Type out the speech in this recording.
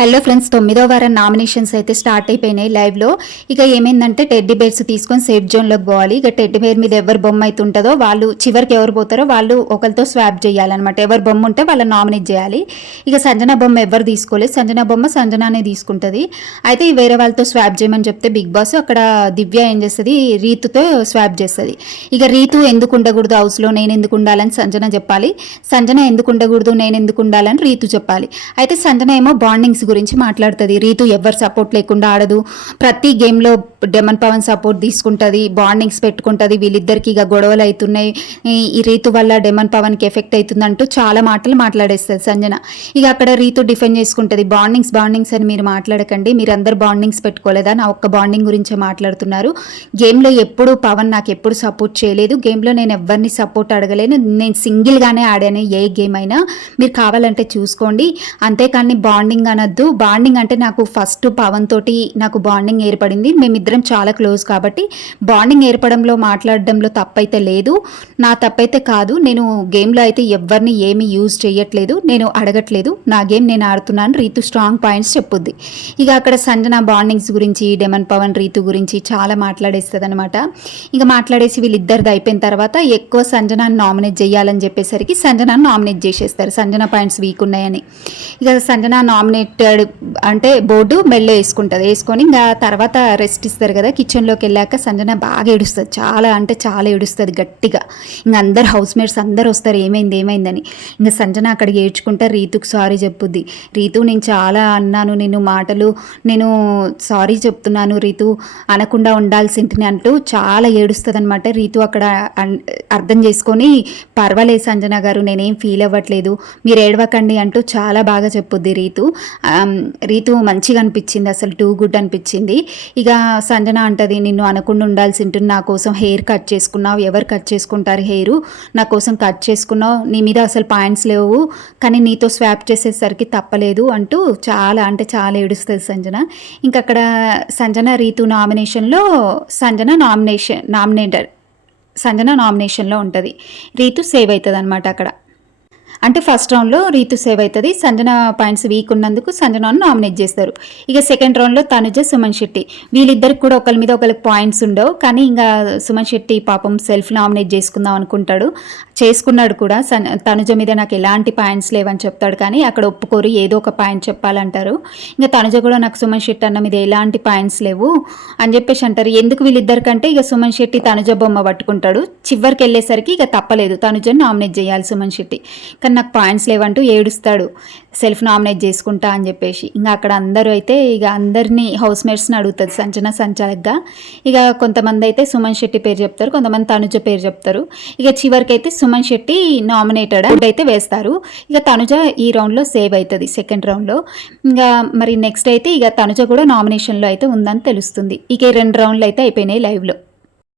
Hello friends, 9వ వారం nominations అయితే start అయిపోయినాయి లైవ్లో. ఇక ఏమైందంటే టెడ్డీ బేర్స్ తీసుకొని సేఫ్ జోన్లోకి పోవాలి. ఇక టెడ్డీ బేర్ మీద ఎవరు బొమ్మ అయితే ఉంటుందో వాళ్ళు చివరికి ఎవరు పోతారో వాళ్ళు ఒకరితో స్వాప్ చేయాలన్నమాట. ఎవరు బొమ్మ ఉంటే వాళ్ళని నామినేట్ చేయాలి. ఇక సంజన బొమ్మ ఎవరు తీసుకోలేదు, సంజన బొమ్మ సంజనానే తీసుకుంటుంది. అయితే వేరే వాళ్ళతో స్వాప్ చేయమని చెప్తే బిగ్ బాస్ అక్కడ దివ్య ఏం చేస్తుంది, రీతుతో స్వాప్ చేస్తుంది. ఇక రీతు ఎందుకు ఉండకూడదు హౌస్లో, నేను ఎందుకు ఉండాలని సంజన చెప్పాలి, సంజన ఎందుకు ఉండకూడదు నేను ఎందుకు ఉండాలని రీతు చెప్పాలి. అయితే సంజన ఏమో బాండింగ్స్ గురించి మాట్లాడుతుంది. రీతు ఎవరు సపోర్ట్ లేకుండా ఆడదు, ప్రతి గేమ్లో డెమన్ పవన్ సపోర్ట్ తీసుకుంటుంది, బాండింగ్స్ పెట్టుకుంటుంది, వీళ్ళిద్దరికి ఇక గొడవలు అవుతున్నాయి, ఈ రీతు వల్ల డెమన్ పవన్కి ఎఫెక్ట్ అవుతుంది అంటూ చాలా మాటలు మాట్లాడేస్తుంది సంజన. ఇక అక్కడ రీతు డిఫెండ్ చేసుకుంటుంది, బాండింగ్స్ అని మీరు మాట్లాడకండి, మీరు అందరు బాండింగ్స్ పెట్టుకోలేదా, నా ఒక్క బాండింగ్ గురించే మాట్లాడుతున్నారు, గేమ్లో ఎప్పుడు పవన్ నాకు ఎప్పుడు సపోర్ట్ చేయలేదు, గేమ్లో నేను ఎవరిని సపోర్ట్ అడగలేను, నేను సింగిల్గానే ఆడాను ఏ గేమ్ అయినా, మీరు కావాలంటే చూసుకోండి, అంతేకాని బాండింగ్ అనొద్దు, బాండింగ్ అంటే నాకు ఫస్ట్ పవన్ తోటి నాకు బాండింగ్ ఏర్పడింది, మేమిద్దరం చాలా క్లోజ్ కాబట్టి బాండింగ్ ఏర్పడంలో మాట్లాడడంలో తప్పైతే లేదు, నా తప్పైతే కాదు, నేను గేమ్లో అయితే ఎవరిని ఏమి యూజ్ చేయట్లేదు, నేను అడగట్లేదు, నా గేమ్ నేను ఆడుతున్నాను, రీతు స్ట్రాంగ్ పాయింట్స్ చెప్పుద్ది. ఇక అక్కడ సంజన బాండింగ్స్ గురించి డెమన్ పవన్ రీతు గురించి చాలా మాట్లాడేస్తుంది అనమాట. ఇక మాట్లాడేసి వీళ్ళిద్దరిది అయిపోయిన తర్వాత ఎక్కువ సంజనాన్ని నామినేట్ చేయాలని చెప్పేసరికి సంజనాన్ని నామినేట్ చేసేస్తారు, సంజన పాయింట్స్ వీక్ ఉన్నాయని. ఇక సంజన నామినేటెడ్ అంటే బోర్డు మెల్లో వేసుకుంటుంది, వేసుకొని ఇంకా తర్వాత రెస్ట్ ఇస్తారు కదా, కిచెన్లోకి వెళ్ళాక సంజన బాగా ఏడుస్తుంది, చాలా అంటే చాలా ఏడుస్తుంది గట్టిగా. ఇంకా అందరు హౌస్ మేట్స్ అందరు వస్తారు ఏమైందని. ఇంకా సంజన అక్కడికి ఏడ్చుకుంటే రీతుకు సారీ చెప్పుద్ది, రీతు నేను చాలా అన్నాను నిన్ను మాటలు, నేను సారీ చెప్తున్నాను రీతు, అనకుండా ఉండాల్సింది అంటూ చాలా ఏడుస్తుంది అనమాట. రీతు అక్కడ అర్థం చేసుకొని పర్వాలేదు సంజన గారు నేనేం ఫీల్ అవ్వట్లేదు, మీరు ఏడవకండి అంటూ చాలా బాగా చెప్పుద్ది రీతు. రీతు మంచిగా అనిపించింది, అసలు టూ గుడ్ అనిపించింది. ఇక సంజన అంటది, నిన్ను అనకుండా ఉండాల్సి ఉంటుంది, నా కోసం హెయిర్ కట్ చేసుకున్నావు, ఎవరు కట్ చేసుకుంటారు హెయిర్, నా కోసం కట్ చేసుకున్నావు, నీ మీద అసలు పాయింట్స్ లేవు, కానీ నీతో స్వాప్ చేసేసరికి తప్పలేదు అంటూ చాలా అంటే చాలా ఏడుస్తుంది సంజన. ఇంకక్కడ సంజన రీతు నామినేషన్లో సంజన నామినేషన్లో ఉంటుంది, రీతు సేవ్ అవుతుంది అనమాట అక్కడ. అంటే ఫస్ట్ రౌండ్లో రీతు సేవ్ అవుతుంది, సంజన పాయింట్స్ వీక్ ఉన్నందుకు సంజనాను నామినేట్ చేస్తారు. ఇక సెకండ్ రౌండ్లో తనుజ సుమన్ శెట్టి, వీళ్ళిద్దరికి కూడా ఒకరి మీద ఒకరికి పాయింట్స్ ఉండవు, కానీ ఇంకా సుమన్ శెట్టి పాపం సెల్ఫ్ నామినేట్ చేసుకున్నాడు కూడా, తనుజ మీద నాకు ఎలాంటి పాయింట్స్ లేవని చెప్తాడు, కానీ అక్కడ ఒప్పుకోరు, ఏదో ఒక పాయింట్ చెప్పాలంటారు. ఇంకా తనుజ కూడా నాకు సుమన్ శెట్టి అన్న మీద ఎలాంటి పాయింట్స్ లేవు అని చెప్పేసి అంటారు. ఎందుకు వీళ్ళిద్దరికంటే ఇక సుమన్ శెట్టి తనుజ బొమ్మ పట్టుకుంటాడు, చివరికి వెళ్ళేసరికి ఇక తప్పలేదు తనుజను నామినేట్ చేయాలి సుమన్ శెట్టి, నాకు పాయింట్స్ లేవంటూ ఏడుస్తాడు, సెల్ఫ్ నామినేట్ చేసుకుంటా అని చెప్పేసి. ఇంకా అక్కడ అందరూ అయితే ఇక అందరినీ హౌస్ మేట్స్ని అడుగుతుంది సంజన సంచాలక్గా. ఇక కొంతమంది అయితే సుమన్ శెట్టి పేరు చెప్తారు, కొంతమంది తనుజ పేరు చెప్తారు. ఇక చివరికి అయితే సుమన్ శెట్టి నామినేటెడ్ అయితే వేస్తారు. ఇక తనుజ ఈ రౌండ్లో సేవ్ అవుతుంది సెకండ్ రౌండ్లో. ఇంకా మరి నెక్స్ట్ అయితే ఇక తనుజ కూడా నామినేషన్లో అయితే ఉందని తెలుస్తుంది. ఇక 2 రౌండ్లు అయితే అయిపోయినాయి లైవ్లో.